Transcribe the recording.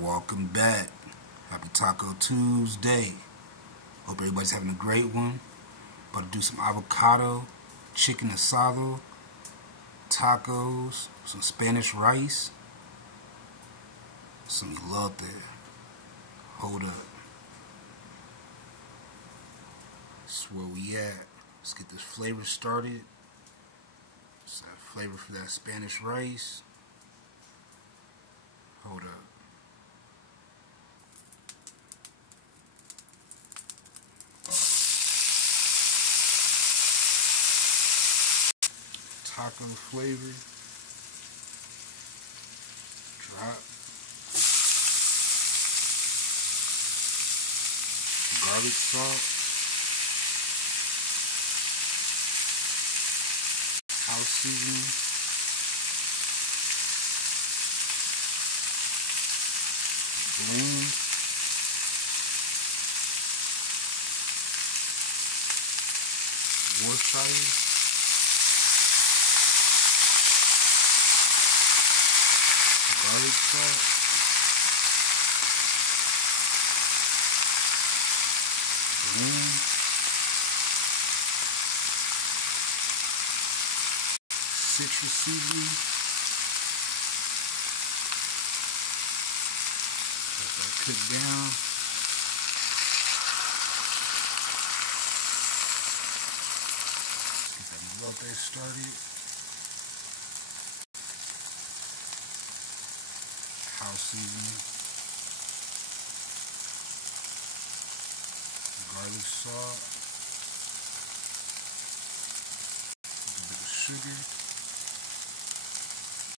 Welcome back. Happy Taco Tuesday. Hope everybody's having a great one. About to do some avocado, chicken asado, tacos, some Spanish rice, some elote. Hold up. This is where we at. Let's get this flavor started. Let's add flavor for that Spanish rice. Hold up. Taco flavor. Drop. Garlic salt. House seasoning. Blend. Worcestershire. Garlic salt. Blend. Citrus seasoning. Let that cook down. Get that elote started. House seasoning. Garlic salt. A little bit of sugar.